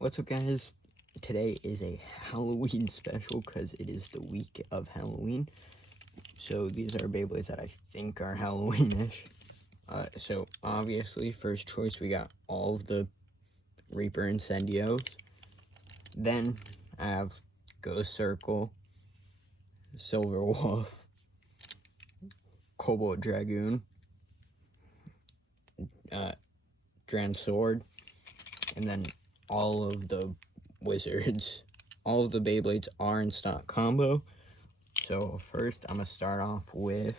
What's up, guys? Today is a Halloween special because it is the week of Halloween. So these are Beyblades that I think are Halloweenish. So obviously, first choice, we got all of the Reaper Incendios. Then I have Ghost Circle, Silver Wolf, Cobalt Dragoon, Dran Sword, and then all of the Wizards. All of the Beyblades are in stock combo. So first, I'm going to start off with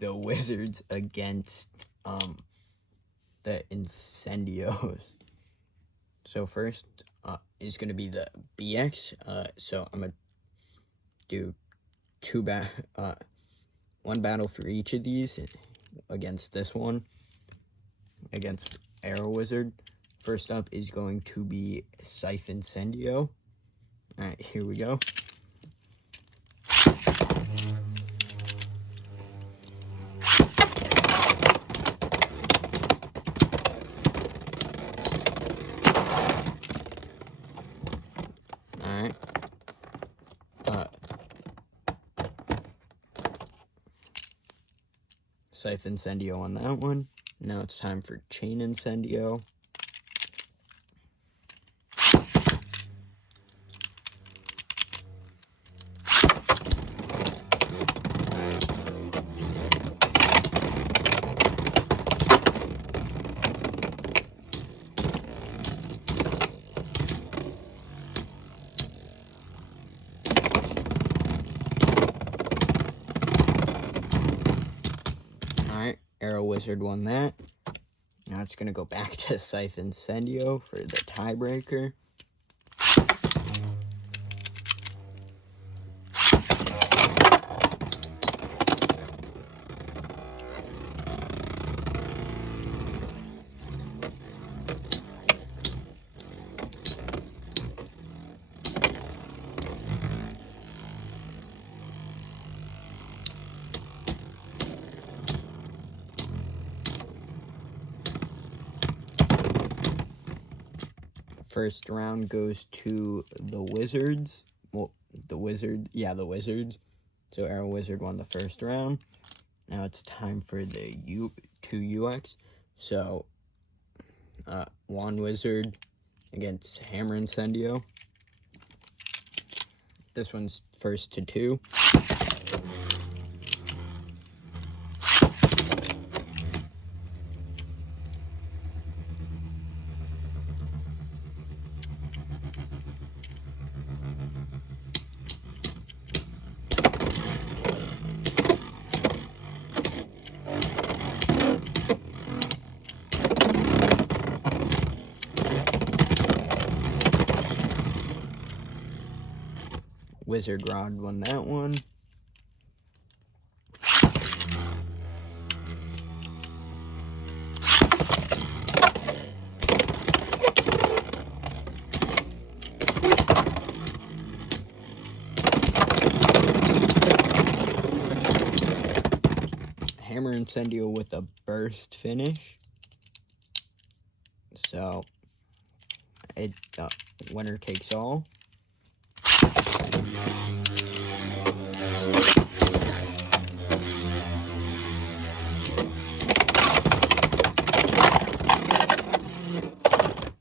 the Wizards against the Incendios. So first is going to be the BX. So I'm going to do one battle for each of these against this one, against Arrow Wizard. First up is going to be Scythe Incendio. Alright, here we go. Alright. Scythe Incendio on that one. Now it's time for Chain Incendio. Arrow Wizard won that. Now it's going to go back to Scythe Incendio for the tiebreaker. First round goes to the Wizards. Well, the Wizards. So Arrow Wizard won the first round. Now it's time for the two UX. So, Wand Wizard against Hammer Incendio. This one's first to 2. Wizard Rod won that one. Hammer Incendio with a burst finish. So, it winner takes all.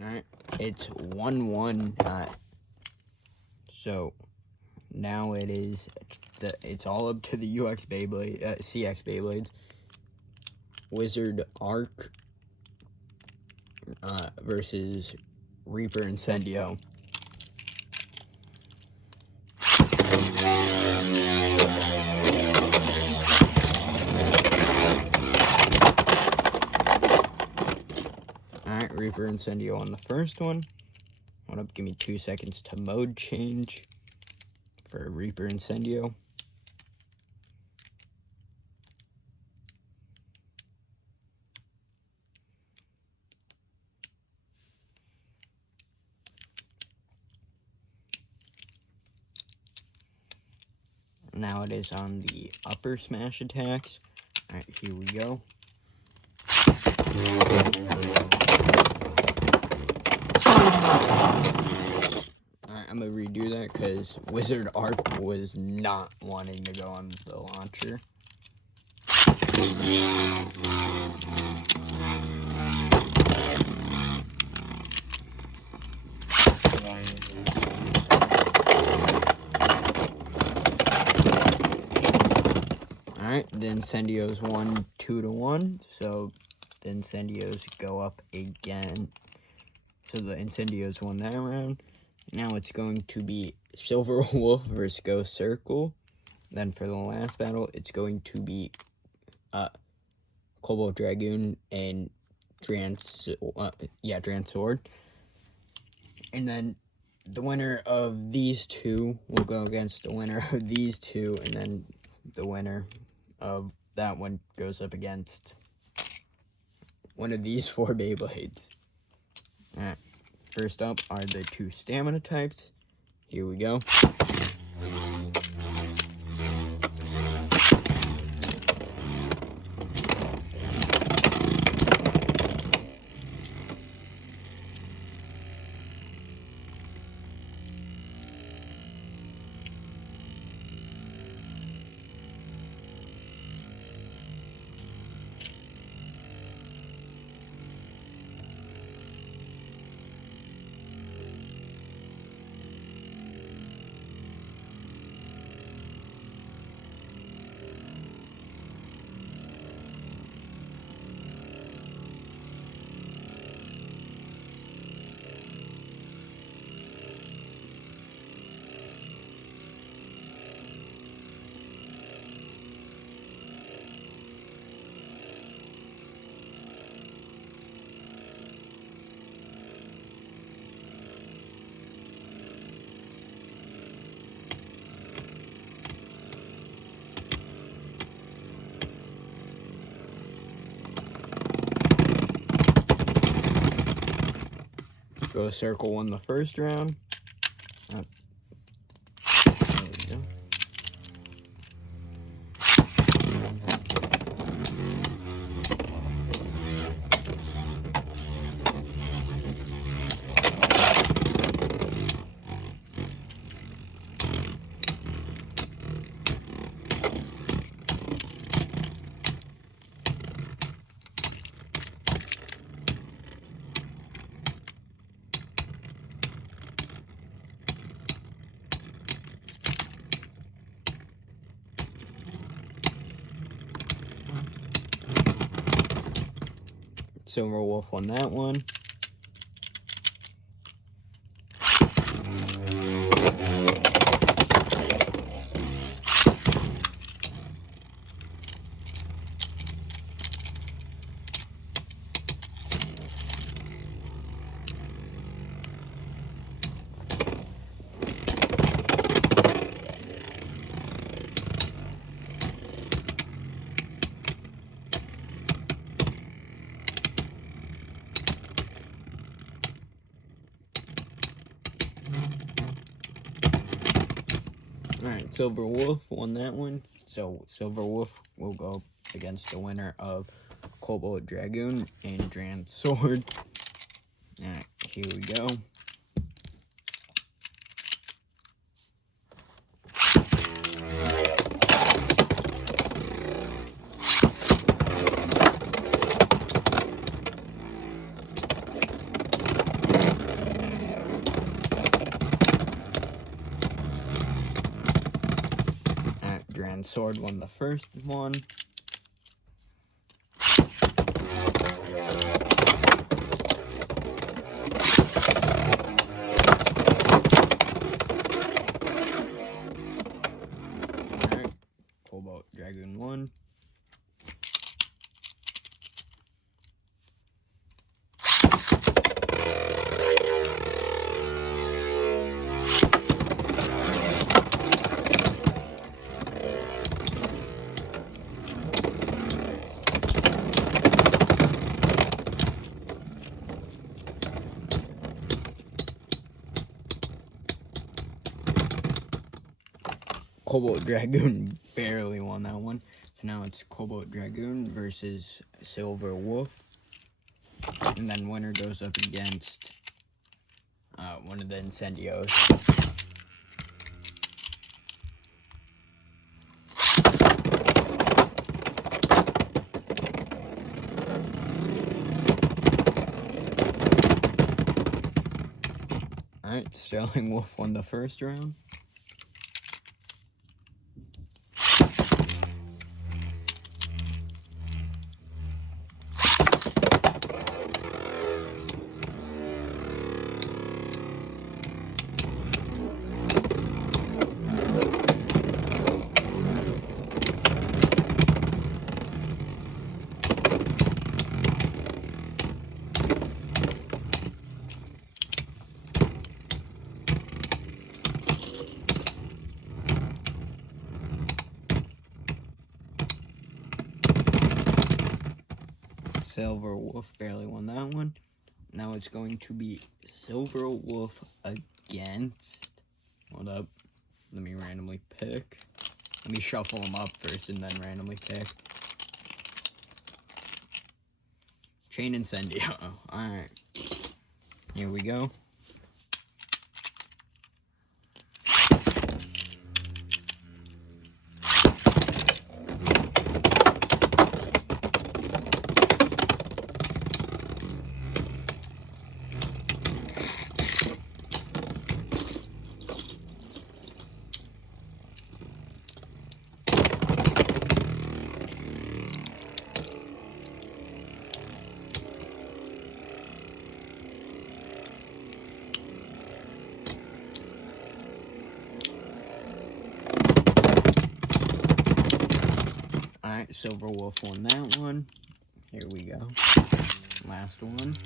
Alright, it's 1-1. So now it's all up to the UX Beyblade, CX Beyblades. Wizard Arc versus Reaper Incendio. Alright, Reaper Incendio on the first one. Hold up, give me 2 seconds to mode change for Reaper Incendio. Now it is on the upper smash attacks. Alright, here we go. Alright, I'm gonna redo that because Wizard Arc was not wanting to go on the launcher. Alright, the Incendios won 2-1, so the Incendios go up again. So the Incendios won that round. Now it's going to be Silver Wolf versus Ghost Circle. Then for the last battle, it's going to be Cobalt Dragoon and Dran Sword. And then the winner of these two will go against the winner of these two, and then the winner of that one goes up against one of these 4 Beyblades. Alright, first up are the 2 stamina types. Here we go. Ghost Circle won the first round. There we go. Silver Wolf won that one. Alright, Silver Wolf won that one. So Silver Wolf will go against the winner of Cobalt Dragoon and Dran Sword. Alright, here we go. Dran Sword won the first one. Alright, Cobalt Dragoon won. Cobalt Dragoon barely won that one. So now it's Cobalt Dragoon versus Silver Wolf. And then winner goes up against one of the incendios. Alright, Sterling Wolf won the first round. Silver Wolf barely won that one. Now it's going to be Silver Wolf against... Hold up. Let me randomly pick. Let me shuffle them up first and then randomly pick. Chain Incendio. Alright. Here we go. Alright, Silver Wolf won that one. Here we go. Last one.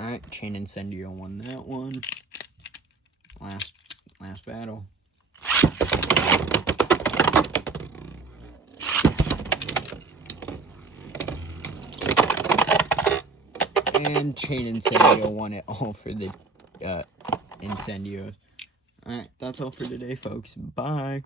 Alright, Chain Incendio won that one. Last battle. And Chain Incendio won it all for the Incendios. Alright, that's all for today, folks. Bye.